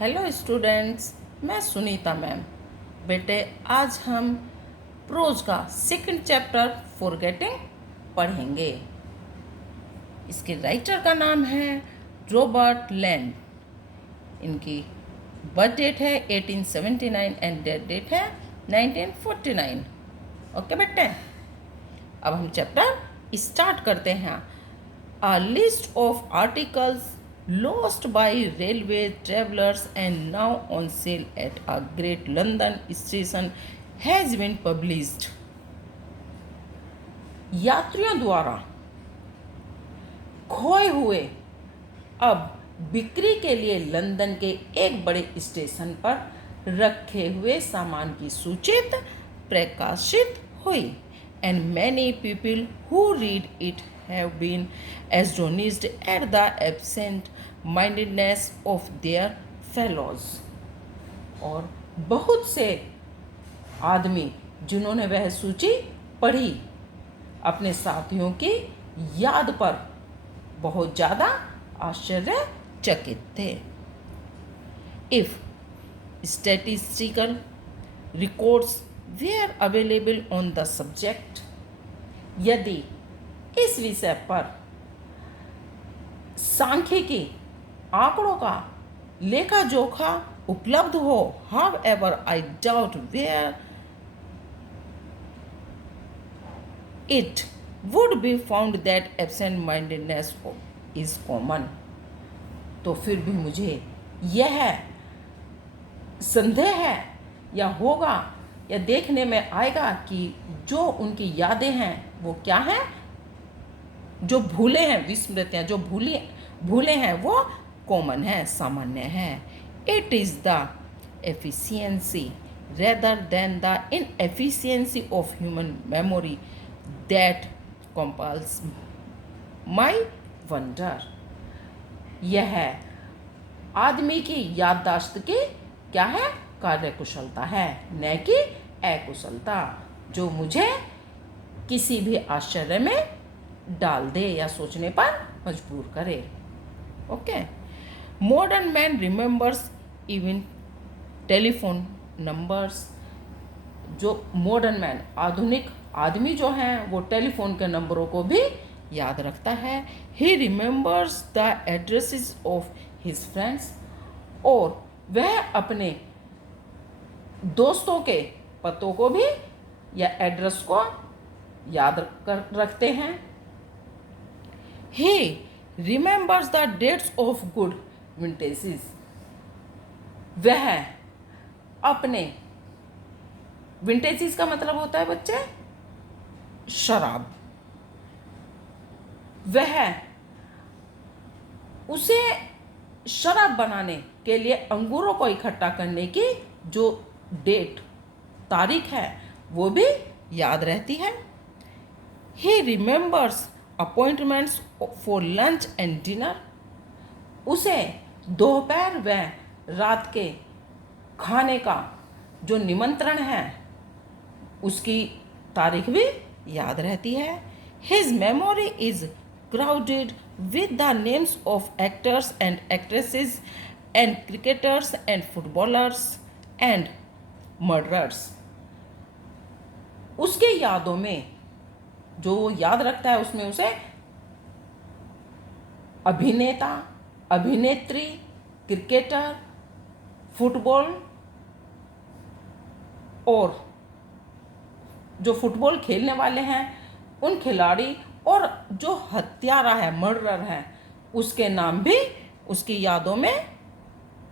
Hello students, मैं Sunita ma'am. बेटे, आज हम प्रोज का सेकंड चैप्टर फॉरगेटिंग पढ़ेंगे। इसके राइटर का नाम है रॉबर्ट लैंड। इनकी बर्थ डेट है 1879 एंड डेथ डेट है 1949। ओके बेटे, अब हम चैप्टर स्टार्ट करते हैं। A list of articles lost by railway travelers and now on sale at a great London station has been published. यात्रियों द्वारा खोए हुए अब बिक्री के लिए लंदन के एक बड़े स्टेशन पर रखे हुए सामान की सूचित प्रकाशित हुई। And many people who read it have been astonished at the absent-mindedness of their fellows. और बहुत से आदमी जिन्होंने वह सूची पढ़ी अपने साथियों की याद पर बहुत ज़्यादा आश्चर्यचकित थे। If statistical records were available on the subject, यदि इस विषय पर सांख्यिकी आंकड़ों का लेखा जोखा उपलब्ध हो, however I doubt where it would be found that absent-mindedness is common. तो फिर भी मुझे यह संदेह है या होगा या देखने में आएगा कि जो उनकी यादें हैं वो क्या हैं, जो भूले हैं, विस्मृतियाँ जो भूले हैं वो कॉमन है, सामान्य है। It is the efficiency rather than the inefficiency of human memory that compels my wonder. यह आदमी की याददाश्त की क्या है, कार्यकुशलता है, न कि अकुशलता, जो मुझे किसी भी आश्चर्य में डाल दे या सोचने पर मजबूर करे। Okay, modern man remembers even telephone numbers. जो मॉडर्न मैन, आधुनिक आदमी जो हैं, वो टेलीफोन के नंबरों को भी याद रखता है। ही remembers the addresses of his friends, और वह अपने दोस्तों के पतों को भी या एड्रेस को याद रखते हैं। He remembers the dates of good vintages, वह अपने, विंटेजेस का मतलब होता है बच्चे शराब, वह उसे शराब बनाने के लिए अंगूरों को इकट्ठा करने की जो डेट, तारीख है, वो भी याद रहती है। He remembers appointments for lunch and dinner, उसे दोपहर व रात के खाने का जो निमंत्रण है उसकी तारीख भी याद रहती है। His memory is crowded with the names of actors and actresses and cricketers and footballers and murderers. उसके यादों में जो याद रखता है उसमें उसे अभिनेता, अभिनेत्री, क्रिकेटर, फुटबॉल, और जो फुटबॉल खेलने वाले हैं उन खिलाड़ी, और जो हत्यारा है, मर्डरर है, उसके नाम भी उसकी यादों में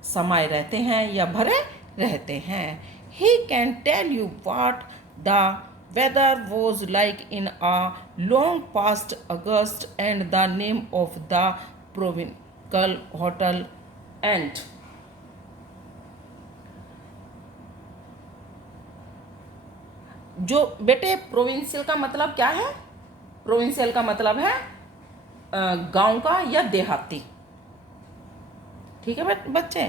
समाये रहते हैं या भरे रहते हैं। He can tell you what the weather was like in a long past August and the name of the provincial hotel and. जो बेटे प्रोविंशियल का मतलब क्या है? प्रोविंशियल का मतलब है गांव का या देहाती, ठीक है बच्चे।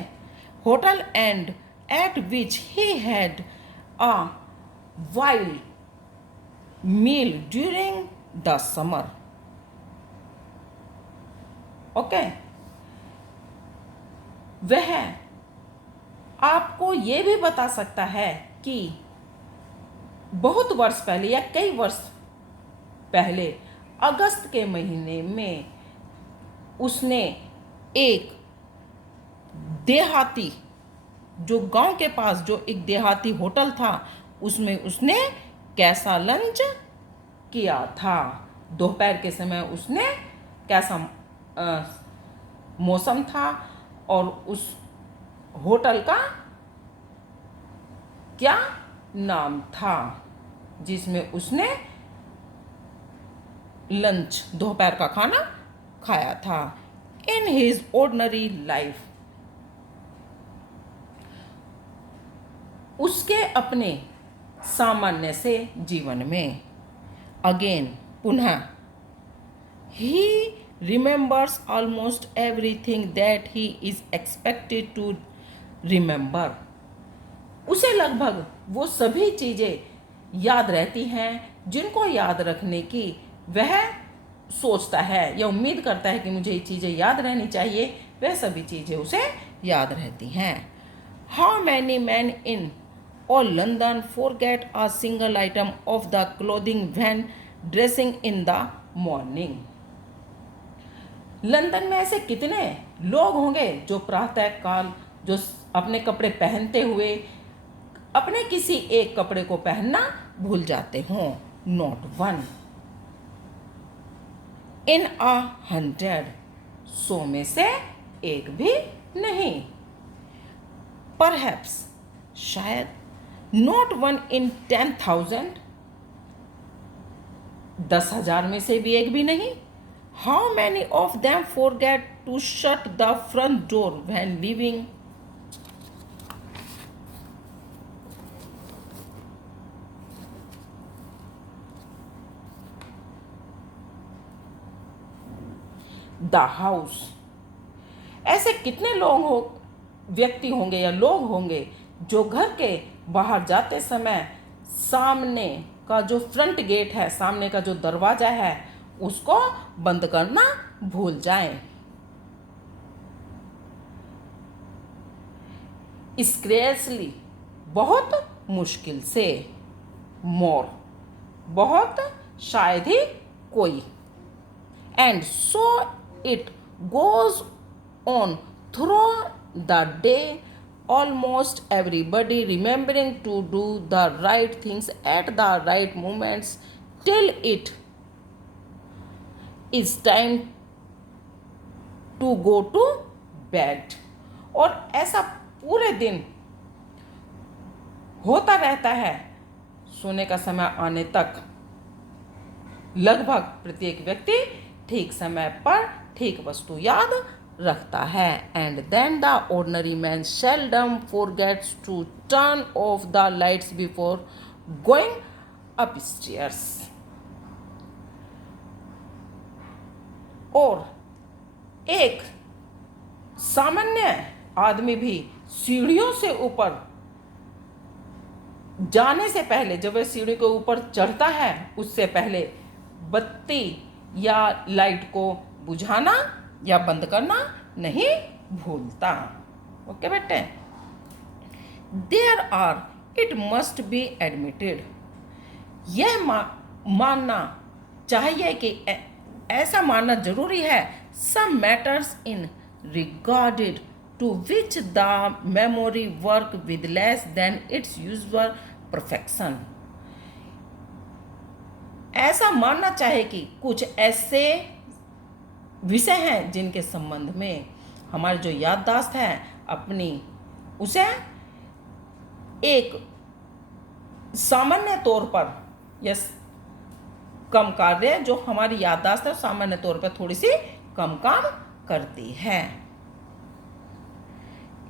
Hotel and at which he had a wild meal during the summer. Okay, वह आपको ये भी बता सकता है कि बहुत वर्ष पहले या कई वर्ष पहले अगस्त के महीने में उसने एक देहाती, जो गांव के पास जो एक देहाती होटल था, उसमें उसने कैसा लंच किया था। दोपहर के समय उसने कैसा मौसम था और उस होटल का क्या नाम था जिसमें उसने लंच, दोपहर का खाना खाया था। इन हिज ऑर्डिनरी लाइफ, उसके अपने सामान्य से जीवन में, अगेन पुनः, he remembers almost everything that he is expected to remember. उसे लगभग वो सभी चीज़ें याद रहती हैं जिनको याद रखने की वह सोचता है या उम्मीद करता है कि मुझे ये चीज़ें याद रहनी चाहिए, वह सभी चीज़ें उसे याद रहती हैं। हाउ मैनी मैन इन और London forget a single item of the clothing when dressing in the morning. London में ऐसे कितने लोग होंगे जो प्रातः काल जो अपने कपड़े पहनते हुए अपने किसी एक कपड़े को पहनना भूल जाते हों। नॉट वन इन 100, 100 में से एक भी नहीं। परहैप्स, शायद, नॉट वन इन 10,000, 10,000 में से भी एक भी नहीं। How many of them forget to shut the front door when leaving. The house. ऐसे कितने व्यक्ति होंगे या लोग होंगे जो घर के बाहर जाते समय सामने का जो फ्रंट गेट है, सामने का जो दरवाजा है, उसको बंद करना भूल जाएं। स्क्रेसली, बहुत मुश्किल से। मोर, बहुत शायद ही कोई। And so it goes on through the day, almost everybody remembering to do the right things at the right moments till it is time to go to bed। और ऐसा पूरे दिन होता रहता है सोने का समय आने तक। लगभग प्रत्येक व्यक्ति ठीक समय पर ठीक वस्तु याद रखता है। And then the ordinary man seldom forgets to turn off the lights before going upstairs. और एक सामान्य आदमी भी सीढ़ियों से ऊपर जाने से पहले, जब वह सीढ़ी के ऊपर चढ़ता है, उससे पहले बत्ती या लाइट को बुझाना या बंद करना नहीं भूलता। ओके बेटे। There are, it must be admitted, यह मानना चाहिए कि ऐसा मानना जरूरी है, some matters in regarded to which the memory work with less than its usual perfection. ऐसा मानना चाहिए कि कुछ ऐसे विषय हैं जिनके संबंध में हमारी जो याददाश्त है अपनी, उसे एक सामान्य तौर पर या कम कार्य, जो हमारी याददाश्त है सामान्य तौर पर थोड़ी सी कम काम करती है।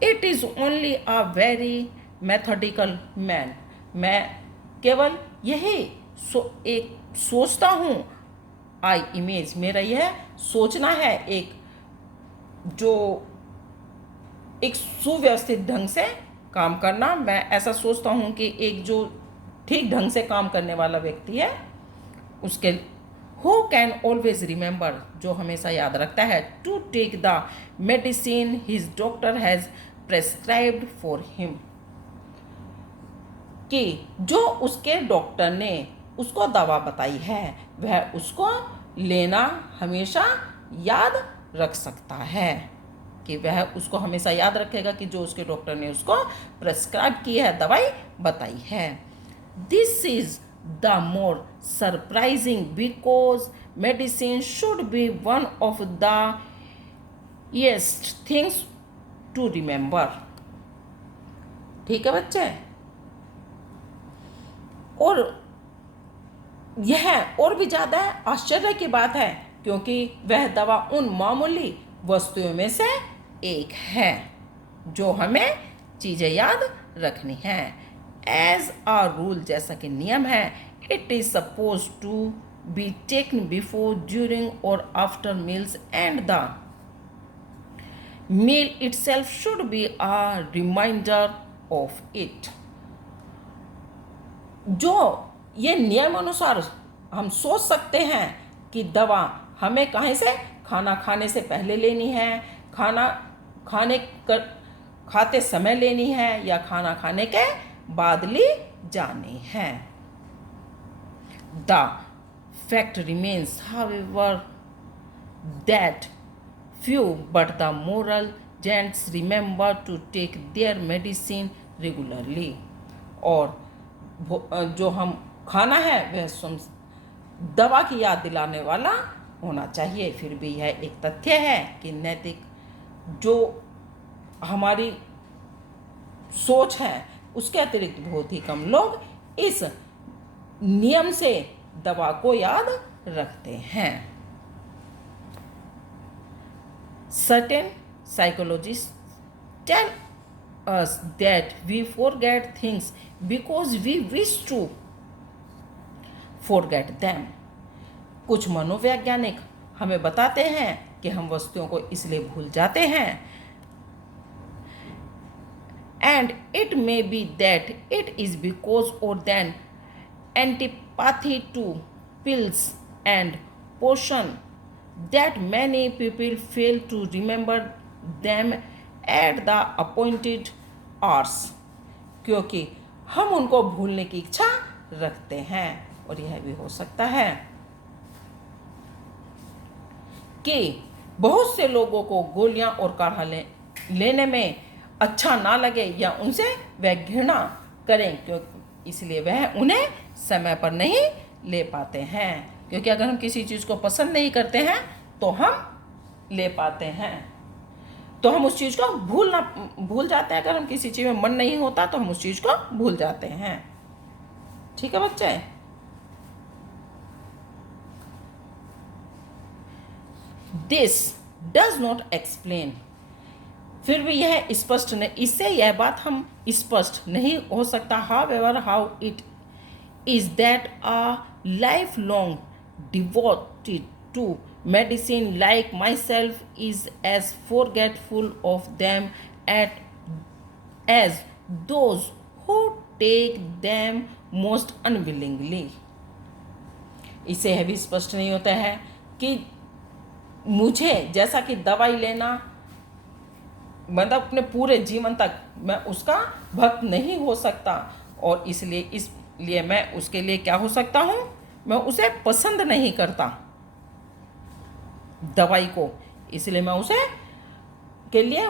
It is only a very methodical man, मैं केवल यही एक सोचता हूँ। आई इमेज, मेरा यह सोचना है एक जो एक सुव्यवस्थित ढंग से काम करना। मैं ऐसा सोचता हूँ कि एक जो ठीक ढंग से काम करने वाला व्यक्ति है उसके हु कैन ऑलवेज रिमेंबर, जो हमेशा याद रखता है, to take the medicine his doctor has prescribed for him, कि जो उसके डॉक्टर ने उसको दवा बताई है वह उसको लेना हमेशा याद रख सकता है, कि वह उसको हमेशा याद रखेगा कि जो उसके डॉक्टर ने उसको प्रेस्क्राइब की है, दवाई बताई है। This is the more surprising because medicine should be one of the easiest things to remember. ठीक है बच्चे, और यह और भी ज़्यादा आश्चर्य की बात है क्योंकि वह दवा उन मामूली वस्तुओं में से एक है जो हमें चीज़ें याद रखनी है। एज अ रूल, जैसा कि नियम है, it is suppose to be taken before, during और after meals and the meal itself should be a reminder of it. जो ये नियम अनुसार हम सोच सकते हैं कि दवा हमें कहाँ से, खाना खाने से पहले लेनी है, खाना खाते समय लेनी है या खाना खाने के बाद ली जानी है। The fact remains however that few but the moral gents remember to take their medicine regularly। और जो हम खाना है वह दवा की याद दिलाने वाला होना चाहिए। फिर भी यह एक तथ्य है कि नैतिक जो हमारी सोच है उसके अतिरिक्त बहुत ही कम लोग इस नियम से दवा को याद रखते हैं। Certain psychologists tell us that we forget things because we wish to forget them। कुछ मनोवैज्ञानिक हमें बताते हैं कि हम वस्तुओं को इसलिए भूल जाते हैं, and it may be that it is because of then antipathy to pills and potion that many people fail to remember them at the appointed hours। क्योंकि हम उनको भूलने की इच्छा रखते हैं, और यह भी हो सकता है कि बहुत से लोगों को गोलियां और काढ़ा लेने में अच्छा ना लगे या उनसे वह घृणा करें, क्योंकि इसलिए वह उन्हें समय पर नहीं ले पाते हैं। क्योंकि अगर हम किसी चीज़ को पसंद नहीं करते हैं तो हम ले पाते हैं, तो हम उस चीज़ को भूल जाते हैं। अगर हम किसी चीज़ में मन नहीं होता तो हम उस चीज़ को भूल जाते हैं। ठीक है बच्चे, दिस डज नॉट एक्सप्लेन, फिर भी यह स्पष्ट नहीं, इससे यह बात हम स्पष्ट नहीं हो सकता। However how it is that a life long devoted to medicine like myself is as forgetful of them as those who take them most unwillingly। इससे यह भी स्पष्ट नहीं होता है कि मुझे जैसा कि दवाई लेना मतलब अपने पूरे जीवन तक मैं उसका भक्त नहीं हो सकता, और इसलिए मैं उसके लिए क्या हो सकता हूँ, मैं उसे पसंद नहीं करता दवाई को, इसलिए मैं उसे के लिए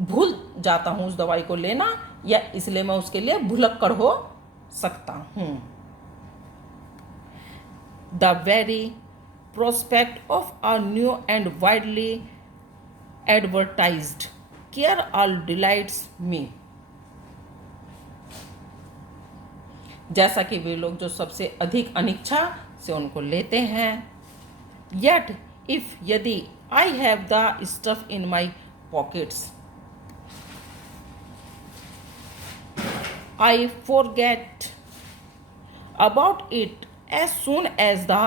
भूल जाता हूँ उस दवाई को लेना, या इसलिए मैं उसके लिए भुलक्कड़ हो सकता हूँ। The very prospect of a new and widely advertised cure all delights me. जैसा कि वे लोग जो सबसे अधिक अनिच्छा से उनको लेते हैं, yet if यदि I have the stuff in my pockets, I forget about it as soon as the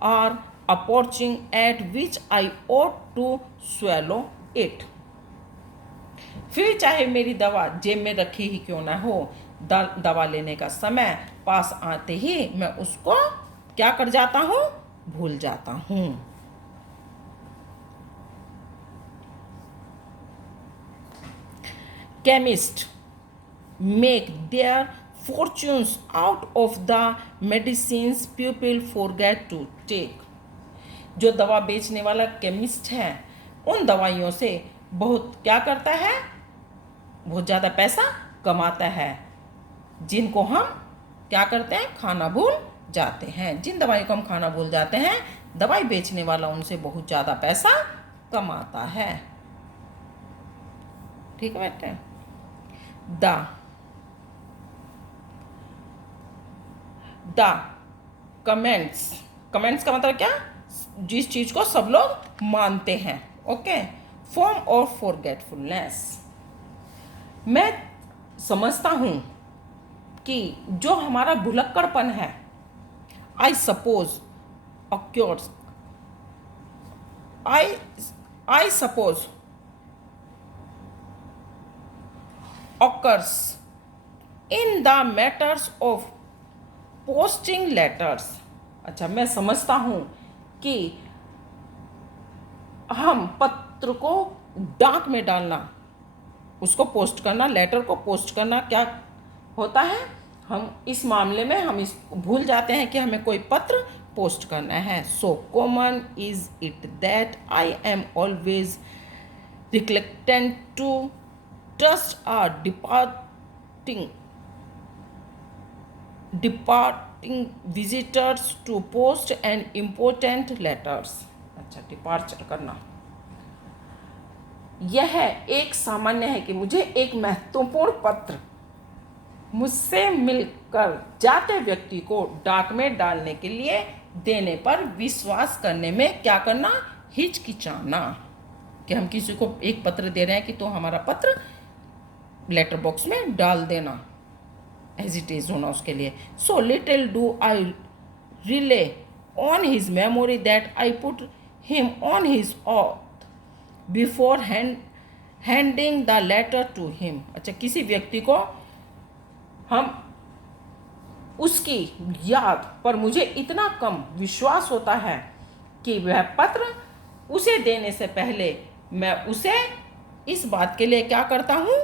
hour approaching at which I ought to swallow it। फिर चाहे मेरी दवा जेब में रखी ही क्यों ना हो, दवा लेने का समय पास आते ही मैं उसको क्या कर जाता हूँ, भूल जाता हूँ। chemists make their fortunes out of the medicines people forget to take. जो दवा बेचने वाला केमिस्ट है उन दवाइयों से बहुत क्या करता है, बहुत ज़्यादा पैसा कमाता है, जिनको हम क्या करते हैं, खाना भूल जाते हैं। जिन दवाइयों को हम खाना भूल जाते हैं, दवाई बेचने वाला उनसे बहुत ज़्यादा पैसा कमाता है। ठीक है बेटे। द कमेंट्स का मतलब क्या, जिस चीज को सब लोग मानते हैं। ओके। फॉर्म ऑफ फॉरगेटफुलनेस, मैं समझता हूं कि जो हमारा भुलक्कड़पन है, I suppose occurs I suppose occurs in the matters of posting letters. अच्छा, मैं समझता हूँ कि हम पत्र को डाक में डालना, उसको पोस्ट करना, लेटर को पोस्ट करना क्या होता है, हम इस मामले में हम इस भूल जाते हैं कि हमें कोई पत्र पोस्ट करना है। So common is it that I am always reluctant to trust are departing visitors to post an important letters. अच्छा, डिपार्चर करना यह एक सामान्य है कि मुझे एक महत्वपूर्ण पत्र मुझसे मिलकर जाते व्यक्ति को डाक में डालने के लिए देने पर विश्वास करने में क्या करना, हिचकिचाना, कि हम किसी को एक पत्र दे रहे हैं कि तो हमारा पत्र लेटर बॉक्स में डाल देना, हेजिटेट होना उसके लिए। So little do I rely on his memory that I put him on his oath before handing the letter to him. अच्छा, किसी व्यक्ति को हम उसकी याद पर मुझे इतना कम विश्वास होता है कि वह पत्र उसे देने से पहले मैं उसे इस बात के लिए क्या करता हूँ,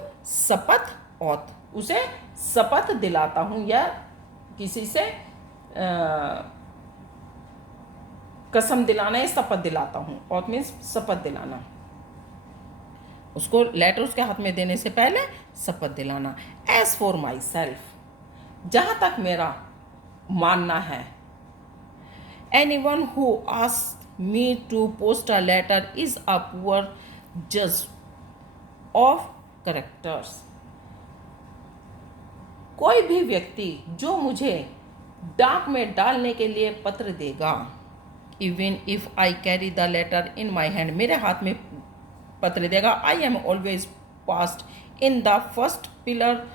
उसे शपथ दिलाता हूँ, या किसी से कसम दिलाना या शपथ दिलाता हूँ। ऑथ मीन्स शपथ दिलाना, उसको लेटर उसके हाथ में देने से पहले शपथ दिलाना। एज फॉर माई सेल्फ, जहाँ तक मेरा मानना है, anyone who asks me to post a letter is a poor जज ऑफ करेक्टर्स। कोई भी व्यक्ति जो मुझे डाक में डालने के लिए पत्र देगा, even if I carry the letter in my hand, मेरे हाथ में पत्र देगा, I am always passed in the first pillar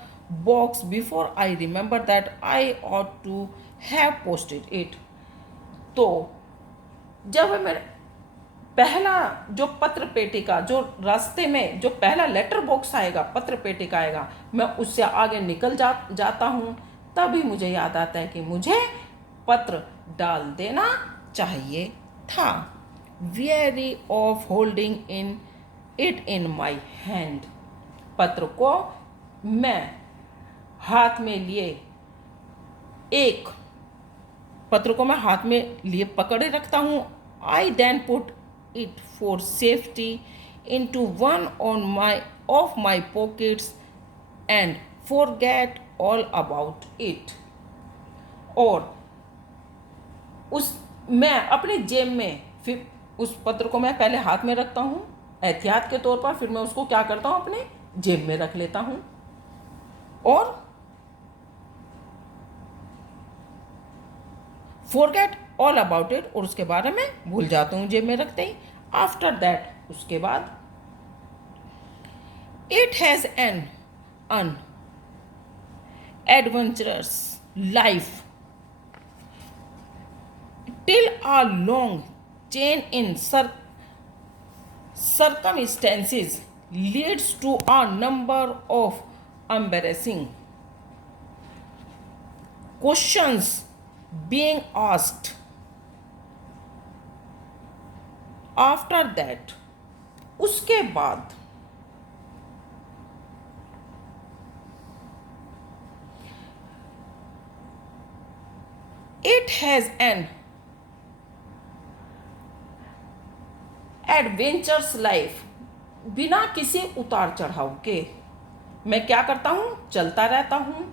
box before I remember that I ought to have posted it. तो जब मेरे पहला जो पत्र पेटी का, जो रास्ते में जो पहला लेटर बॉक्स आएगा, पत्र पेटी का आएगा, मैं उससे आगे निकल जाता हूँ, तभी मुझे याद आता है कि मुझे पत्र डाल देना चाहिए था। Very of holding in it in my hand, पत्र को मैं हाथ में लिए, एक पत्र को मैं हाथ में लिए पकड़े रखता हूँ। I then put it for safety into one of my pockets and forget all about it। और मैं अपनी जेब में, फिर उस पत्र को मैं पहले हाथ में रखता हूँ एहतियात के तौर पर, फिर मैं उसको क्या करता हूँ, अपने जेब में रख लेता हूँ और forget ऑल अबाउट इट, और उसके बारे में भूल जाता हूँ जेब में रखते ही। आफ्टर दैट, उसके बाद, it has an adventurous life till a long chain in circumstances leads to a number of embarrassing questions being asked after that। उसके बाद it has an adventures life. बिना किसी उतार चढ़ाव के मैं क्या करता हूँ, चलता रहता हूँ।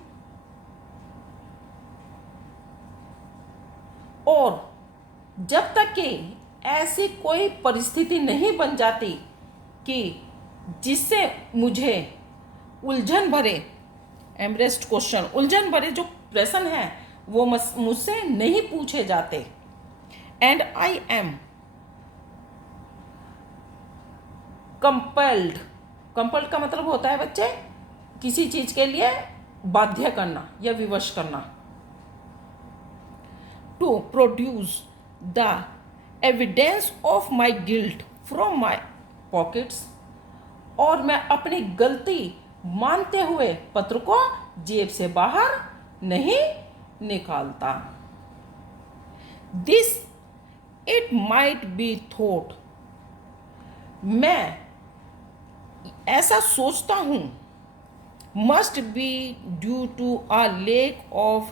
और जब तक कि ऐसी कोई परिस्थिति नहीं बन जाती कि जिससे मुझे उलझन भरे एमरेस्ट क्वेश्चन, उलझन भरे जो प्रश्न हैं वो मुझसे नहीं पूछे जाते। And I am कंपल्ड। कंपल्ड का मतलब होता है बच्चे किसी चीज के लिए बाध्य करना या विवश करना। To produce the evidence of my guilt from my pockets. और मैं अपनी गलती मानते हुए पत्र को जेब से बाहर नहीं निकालता। This it might be thought. मैं ऐसा सोचता हूँ must be due to a lack of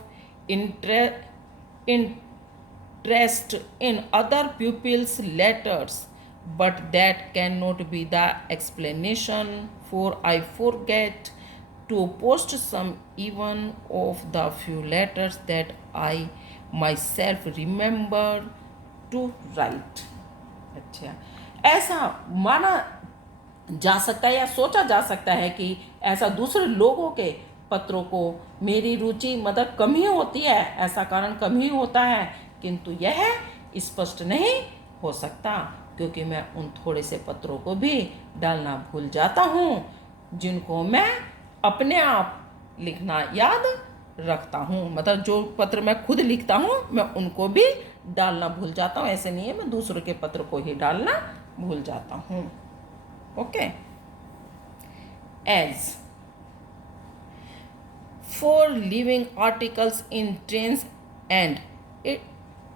interest in other pupils' letters, but that cannot be the explanation, for I forget to post some even of the few letters that I myself remember to write। अच्छा, ऐसा माना जा सकता है या सोचा जा सकता है कि ऐसा दूसरे लोगों के पत्रों को मेरी रुचि मतलब कम ही होती है, ऐसा कारण कम ही होता है, किंतु यह स्पष्ट नहीं हो सकता क्योंकि मैं उन थोड़े से पत्रों को भी डालना भूल जाता हूँ जिनको मैं अपने आप लिखना याद रखता हूँ। मतलब जो पत्र मैं खुद लिखता हूँ मैं उनको भी डालना भूल जाता हूँ। ऐसे नहीं है मैं दूसरों के पत्र को ही डालना भूल जाता हूँ। Okay. As for leaving articles in trains and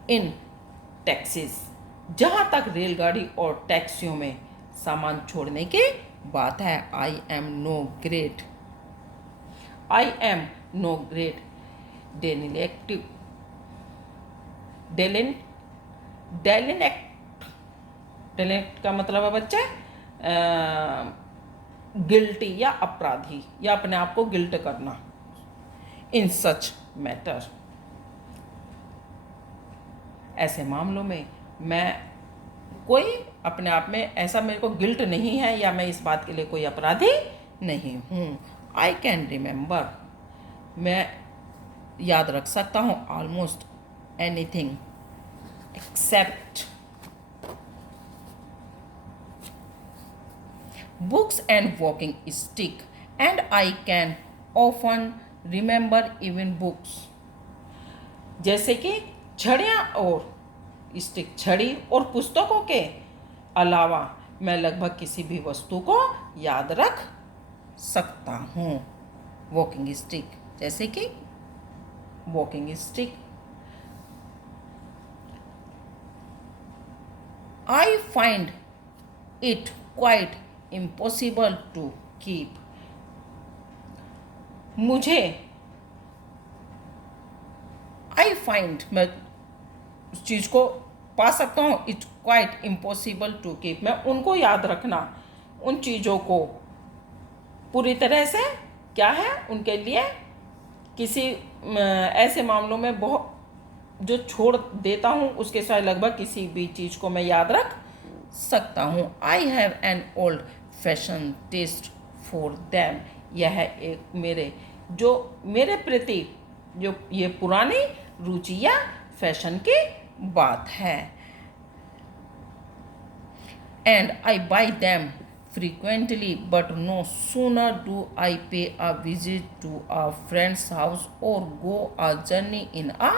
in taxis. जहाँ तक रेलगाड़ी और टैक्सियों में सामान छोड़ने की बात है, आई एम नो ग्रेट डेलिनेक्टिव डेलिनेक्ट का मतलब है बच्चे गिल्टी या अपराधी या अपने आप को गिल्ट करना। इन सच मैटर, ऐसे मामलों में मैं कोई अपने आप में ऐसा मेरे को गिल्ट नहीं है या मैं इस बात के लिए कोई अपराधी नहीं हूँ। आई कैन रिमेंबर, मैं याद रख सकता हूँ almost anything accept books and walking stick, and I can often remember even books। जैसे कि छड़ियाँ और स्टिक, छड़ी और पुस्तकों के अलावा मैं लगभग किसी भी वस्तु को याद रख सकता हूँ। वॉकिंग स्टिक, जैसे कि walking stick. I find it quite impossible to keep. मुझे आई फाइंड, मैं उस चीज को पा सकता हूँ, it's quite impossible to keep. मैं उनको याद रखना, उन चीज़ों को पूरी तरह से क्या है उनके लिए किसी ऐसे मामलों में बहुत जो छोड़ देता हूँ उसके साथ लगभग किसी भी चीज़ को मैं याद रख सकता हूँ। I have an old fashion taste for them. यह एक मेरे प्रति जो ये पुरानी रुचि या फैशन की बात है। And I by them frequently, but no sooner do I pay a visit to a friend's house or go a journey in a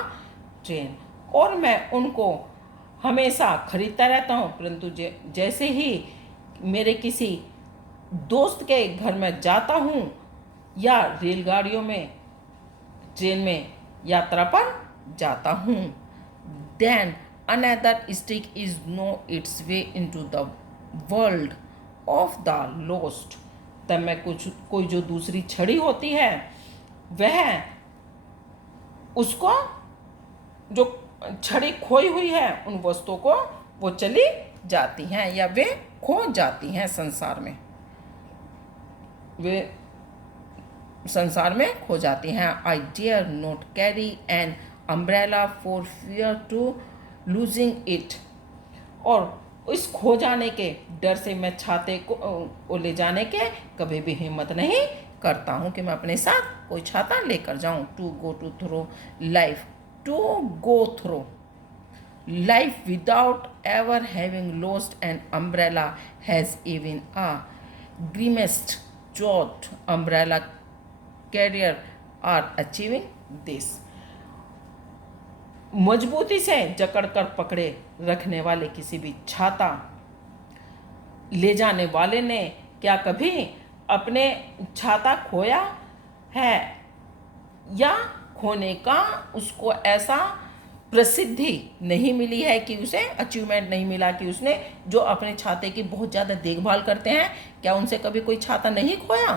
train। और मैं उनको हमेशा खरीदता रहता हूँ, परंतु जैसे ही मेरे किसी दोस्त के घर में जाता हूँ या रेलगाड़ियों में ट्रेन में यात्रा पर जाता हूँ, then another stick is know its way into the world of the lost. तब मैं कोई जो दूसरी छड़ी होती है वह उसको जो छड़ी खोई हुई है उन वस्तुओं को वो चली जाती हैं या वे खो जाती हैं संसार में, वे संसार में खो जाती हैं। I dare not carry an umbrella for fear to losing it. और इस खो जाने के डर से मैं छाते को ले जाने के कभी भी हिम्मत नहीं करता हूँ कि मैं अपने साथ कोई छाता लेकर जाऊँ। To go through life, to go through life without ever having lost an umbrella has even a grimmest jot umbrella carrier are achieving this। मजबूती से जकड़कर पकड़े रखने वाले किसी भी छाता ले जाने वाले ने क्या कभी अपने छाता खोया है या खोने का उसको ऐसा प्रसिद्धि नहीं मिली है कि उसे अचीवमेंट नहीं मिला कि उसने जो अपने छाते की बहुत ज़्यादा देखभाल करते हैं क्या उनसे कभी कोई छाता नहीं खोया।